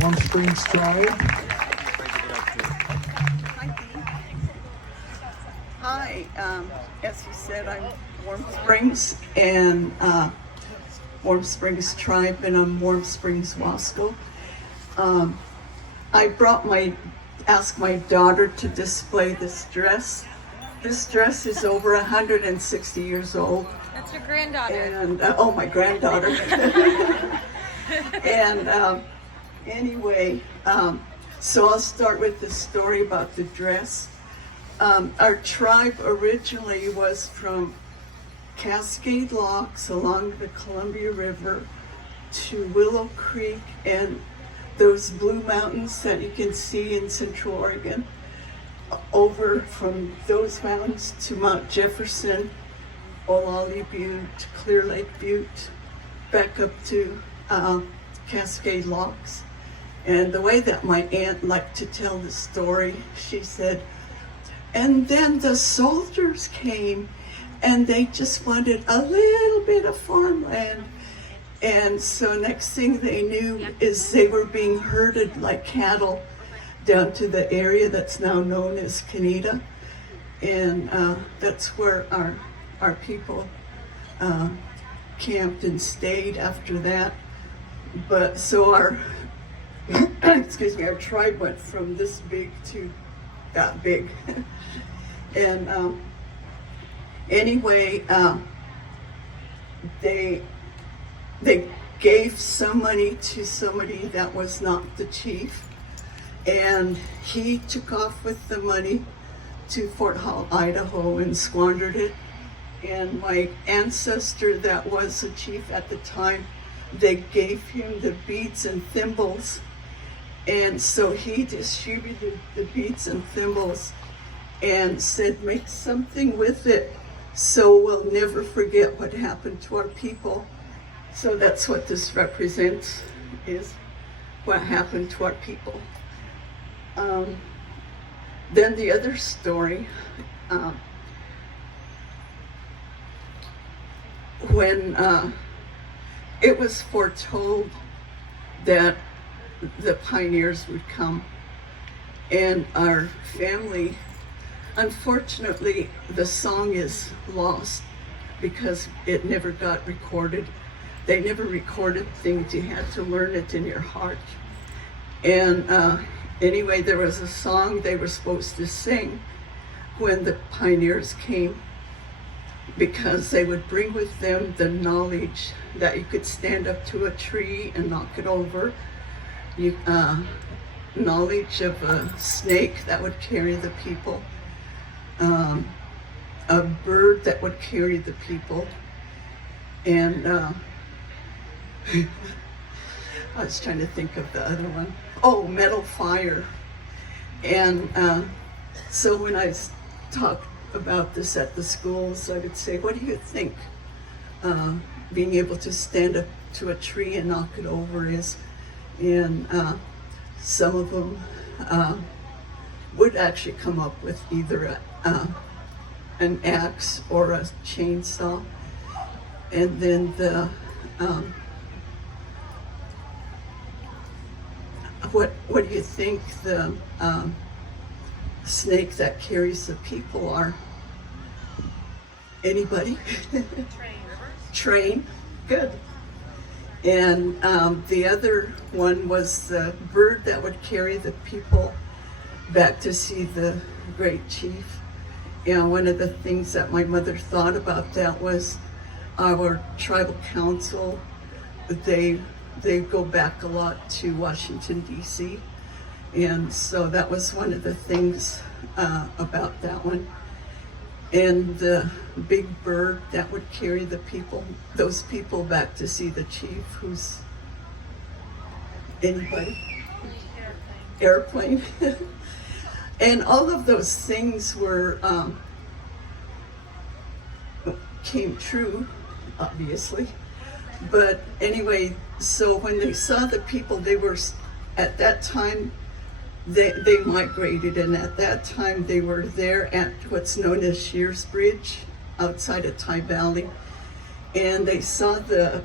Warm Springs Tribe. Hi, as you said, I'm Warm Springs and Warm Springs Tribe, and I'm Warm Springs Wasco. I asked my daughter to display this dress. This dress is over 160 years old. That's your granddaughter. And oh, my granddaughter. And anyway, so I'll start with the story about the dress. Our tribe originally was from Cascade Locks along the Columbia River to Willow Creek and those blue mountains that you can see in Central Oregon. Over from those mountains to Mount Jefferson, Olali Butte, Clear Lake Butte, back up to Cascade Locks. And the way that my aunt liked to tell the story, she said, and then the soldiers came and they just wanted a little bit of farmland. And so next thing they knew is they were being herded like cattle down to the area that's now known as Canada. And that's where our people camped and stayed after that. But so our, our tribe went from this big to that big. And anyway, they gave some money to somebody that was not the chief, and he took off with the money to Fort Hall, Idaho, and squandered it. And my ancestor that was a chief at the time, they gave him the beads and thimbles, and so he distributed the beads and thimbles and said, make something with it so we'll never forget what happened to our people. So that's what this represents, is what happened to our people. Then the other story, when it was foretold that the pioneers would come, and our family, unfortunately, the song is lost because it never got recorded. They never recorded things. You had to learn it in your heart. And anyway, there was a song they were supposed to sing when the pioneers came, because they would bring with them the knowledge that you could stand up to a tree and knock it over. Knowledge of a snake that would carry the people, a bird that would carry the people, and I was trying to think of the other one. Oh, metal fire. And so when I talked about this at the schools, I would say, what do you think being able to stand up to a tree and knock it over is? And some of them would actually come up with either an axe or a chainsaw. And then the what do you think the snake that carries the people are? Anybody? Train. Good. And the other one was the bird that would carry the people back to see the great chief. And one of the things that my mother thought about that was our tribal council, they go back a lot to Washington, D.C. And so that was one of the things about that one. And the big bird that would carry the people, those people back to see the chief, who's anybody? Airplane. And all of those things were, came true, obviously. But anyway, so when they saw the people, they were, at that time, they migrated, and at that time they were there at what's known as Shears Bridge outside of Ty Valley, and they saw the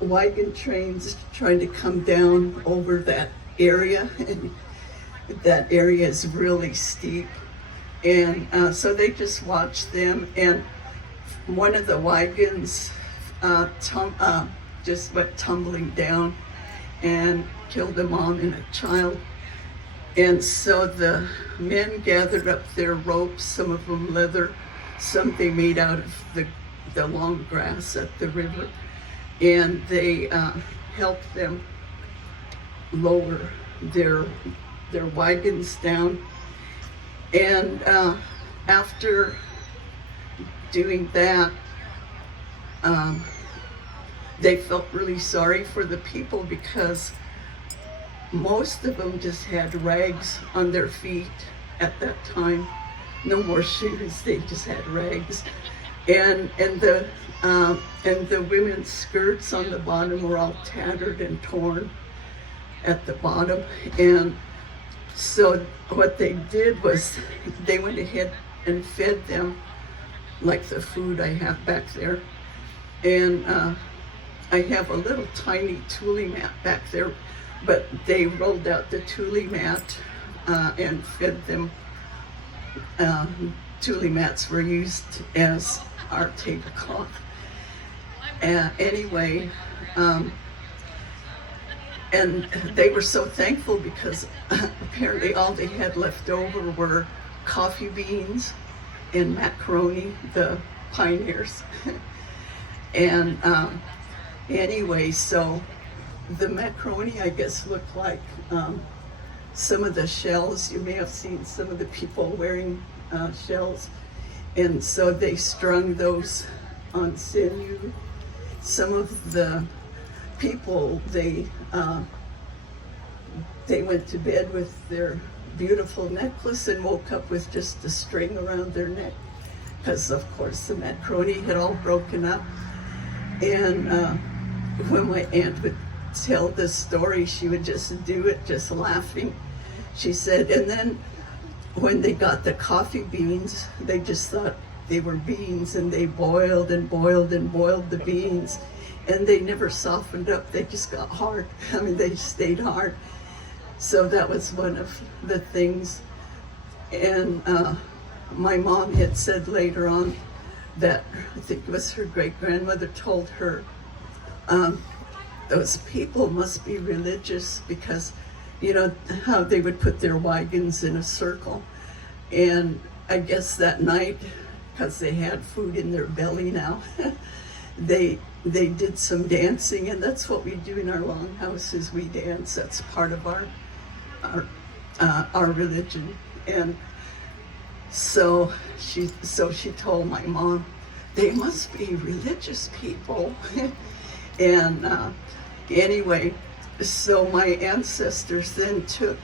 wagon trains trying to come down over that area, and that area is really steep. And so they just watched them, and one of the wagons just went tumbling down and killed a mom and a child. And so the men gathered up their ropes, some of them leather, some they made out of the long grass at the river, and they helped them lower their wagons down. And after doing that, they felt really sorry for the people, because most of them just had rags on their feet at that time. No more shoes, they just had rags. And the women's skirts on the bottom were all tattered and torn at the bottom. And so what they did was they went ahead and fed them like the food I have back there. And I have a little tiny tule mat back there, but they rolled out the tule mat and fed them. Tule mats were used as our tablecloth. Anyway, and they were so thankful, because apparently all they had left over were coffee beans and macaroni, the pioneers. And anyway, so the macaroni, I guess, looked like some of the shells. You may have seen some of the people wearing shells. And so they strung those on sinew. Some of the people, they went to bed with their beautiful necklace and woke up with just a string around their neck, because of course the macaroni had all broken up. And when my aunt would tell this story, she would just do it, just laughing. She said, and then when they got the coffee beans, they just thought they were beans, and they boiled and boiled and boiled the beans, and they never softened up. They just got hard. I mean, they stayed hard. So that was one of the things. And my mom had said later on that, I think it was her great-grandmother told her, those people must be religious, because you know how they would put their wagons in a circle. And I guess that night, because they had food in their belly now, they did some dancing, and that's what we do in our longhouse, is we dance. That's part of our religion. And so she told my mom, they must be religious people. And anyway, so my ancestors then took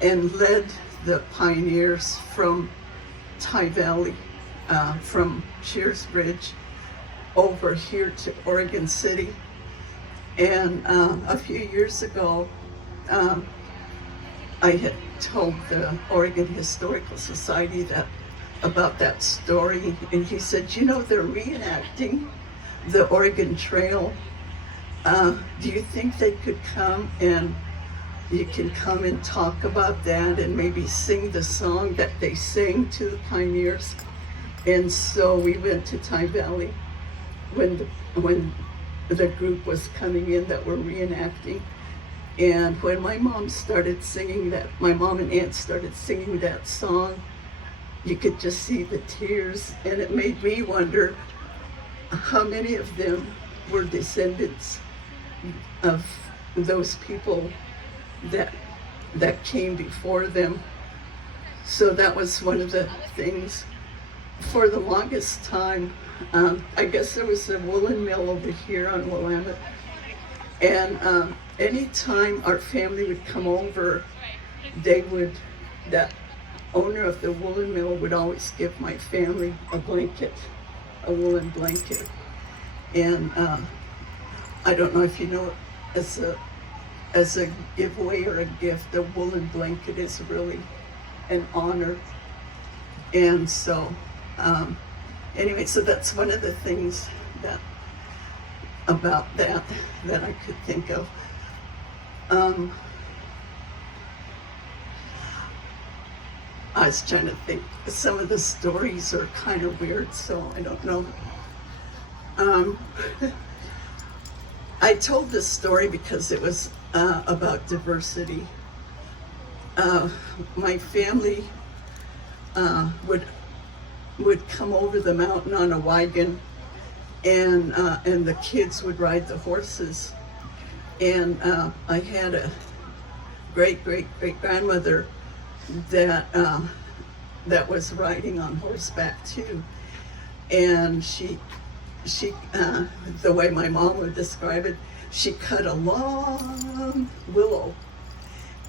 and led the pioneers from Ty Valley, from Shears Bridge, over here to Oregon City. And a few years ago, I had told the Oregon Historical Society about that story, and he said, you know, they're reenacting the Oregon Trail. Do you think they could come, and you can come and talk about that and maybe sing the song that they sang to the pioneers? And so we went to Ty Valley when the group was coming in that were reenacting. And when my mom started singing that, my mom and aunt started singing that song, you could just see the tears, and it made me wonder how many of them were descendants of those people that came before them. So that was one of the things. For the longest time, I guess there was a woolen mill over here on Willamette, and anytime our family would come over, that owner of the woolen mill would always give my family a blanket, a woolen blanket. And I don't know if you know, as a giveaway or a gift, a woolen blanket is really an honor. And so anyway, so that's one of the things about that I could think of. Um, I was trying to think. Some of the stories are kind of weird, so I don't know. Um, I told this story because it was about diversity. My family would come over the mountain on a wagon, and the kids would ride the horses. And I had a great grandmother that was riding on horseback too, and she the way my mom would describe it, she cut a long willow,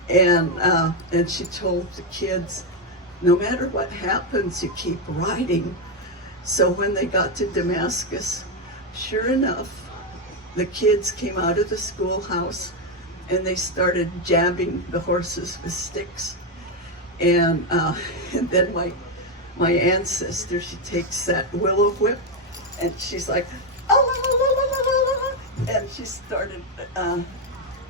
and she told the kids, no matter what happens, you keep riding. So when they got to Damascus, sure enough, the kids came out of the schoolhouse and they started jabbing the horses with sticks. And then my ancestor, she takes that willow whip and she's like, oh, and she started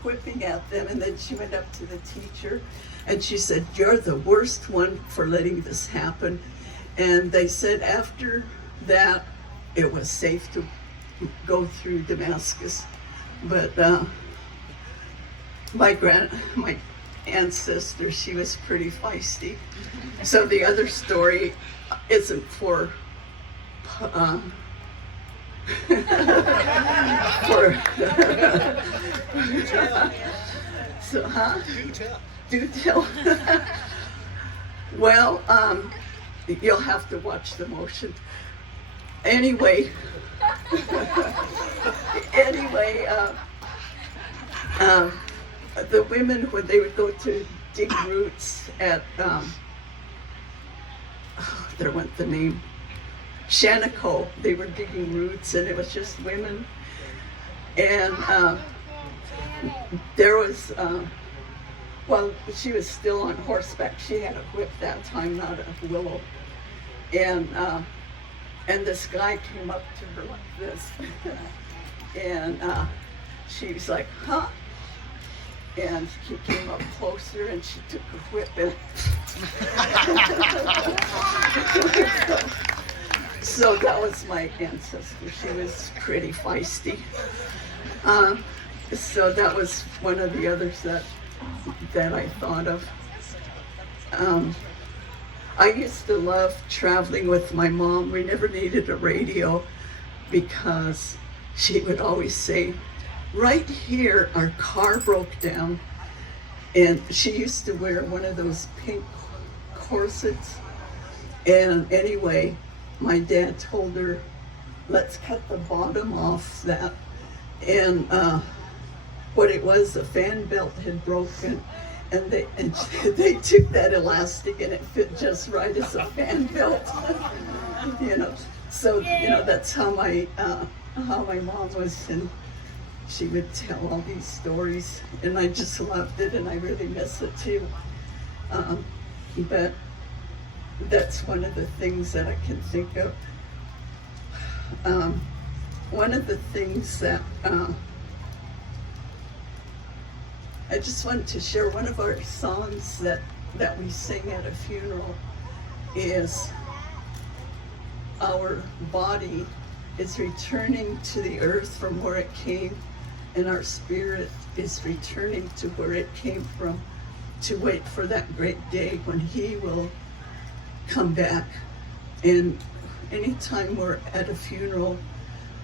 whipping at them. And then she went up to the teacher and she said, you're the worst one for letting this happen. And they said after that, it was safe to go through Damascus. But my ancestor, she was pretty feisty. So the other story isn't for so do tell. Well, you'll have to watch the motion. Anyway, the women, when they would go to dig roots at, there went the name, Shaniko, they were digging roots, and it was just women. And there was, well, she was still on horseback. She had a whip that time, not a willow. And this guy came up to her like this, and she was like, huh? And he came up closer and she took her whip and so that was my ancestor. She was pretty feisty. So that was one of the others that I thought of. I used to love traveling with my mom. We never needed a radio because she would always say, right here, our car broke down. And she used to wear one of those pink corsets. And anyway, my dad told her, let's cut the bottom off that. And what it was, the fan belt had broken. And they took that elastic and it fit just right as a fan belt. You know, so you know that's how my mom was, and she would tell all these stories, and I just loved it, and I really miss it too. But that's one of the things that I can think of. One of the things that I just wanted to share, one of our songs that we sing at a funeral is, our body is returning to the earth from where it came, and our spirit is returning to where it came from, to wait for that great day when he will come back. And anytime we're at a funeral,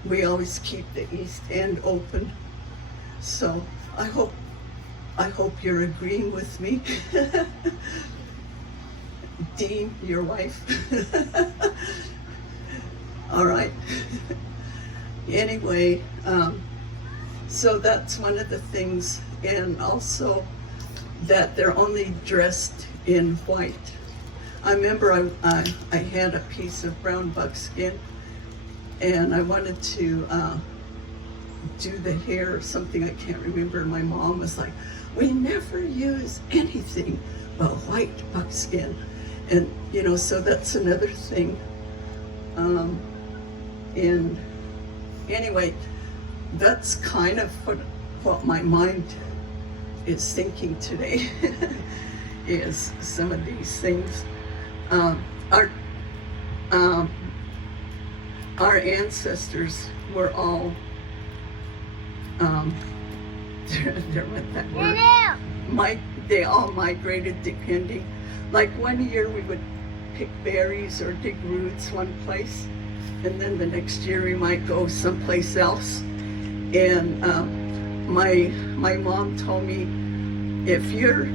we always keep the east end open. So I hope you're agreeing with me. Dean, your wife. All right. Anyway, so that's one of the things, and also that they're only dressed in white. I remember I had a piece of brown buckskin, and I wanted to do the hair or something, I can't remember. My mom was like, we never use anything but white buckskin. And you know, so that's another thing. And anyway, that's kind of what my mind is thinking today is some of these things. Our ancestors were all there went that word. They all migrated depending. Like one year we would pick berries or dig roots one place, and then the next year we might go someplace else. And my mom told me, if you're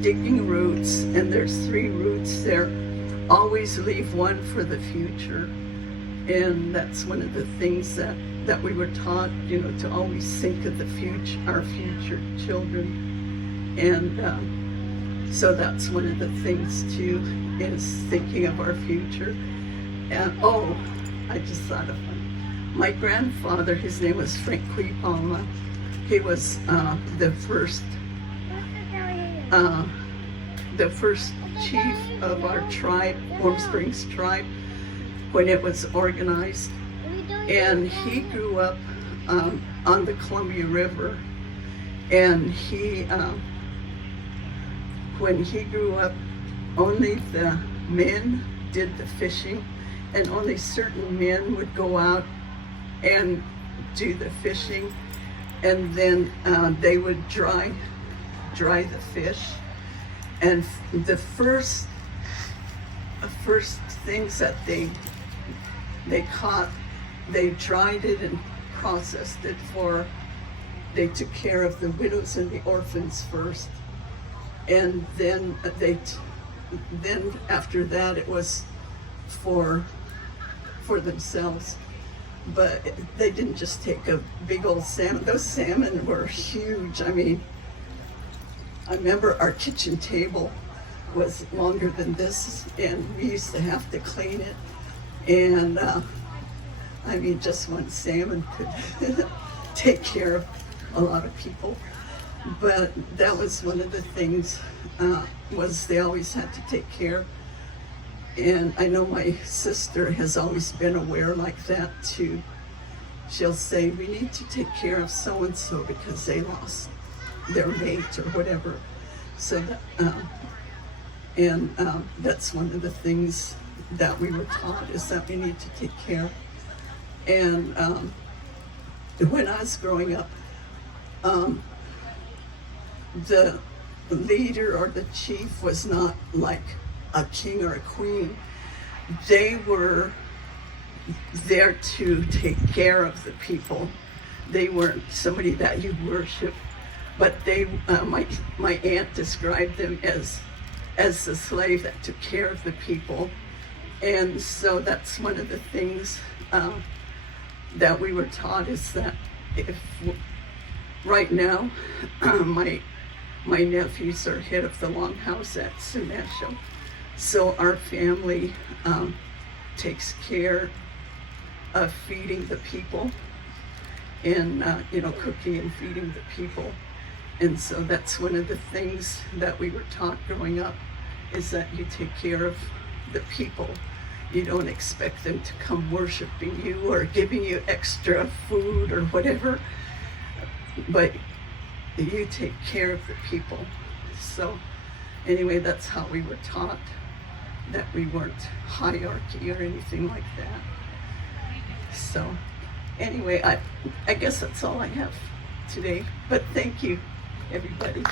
digging roots and there's 3 roots there, always leave one for the future. And that's one of the things that we were taught, you know, to always think of the future, our future children. And so that's one of the things too, is thinking of our future. And I just thought of one. My grandfather, his name was Frank Palma. He was the first chief of our tribe, Warm Springs tribe, when it was organized. And he grew up on the Columbia River. And when he grew up, only the men did the fishing, and only certain men would go out and do the fishing, and then they would dry the fish. And the first things that they caught, they dried it and processed it they took care of the widows and the orphans first. And then then after that it was for themselves. But they didn't just take a big old salmon. Those salmon were huge. I mean, I remember our kitchen table was longer than this, and we used to have to clean it. And I mean, just one salmon could take care of a lot of people. But that was one of the things, was they always had to take care. And I know my sister has always been aware like that too. She'll say, we need to take care of so-and-so because they lost their mate or whatever. So that's one of the things that we were taught, is that we need to take care. And when I was growing up, the leader or the chief was not like a king or a queen. They were there to take care of the people. They weren't somebody that you worship, but they, my aunt described them as the slave that took care of the people. And so that's one of the things that we were taught, is that right now, my nephews are head of the longhouse at Sunesho. So our family takes care of feeding the people, and cooking and feeding the people. And so that's one of the things that we were taught growing up, is that you take care of the people. You don't expect them to come worshiping you or giving you extra food or whatever, but you take care of the people. So anyway, that's how we were taught, that we weren't hierarchy or anything like that. So anyway, I guess that's all I have today, but thank you, everybody.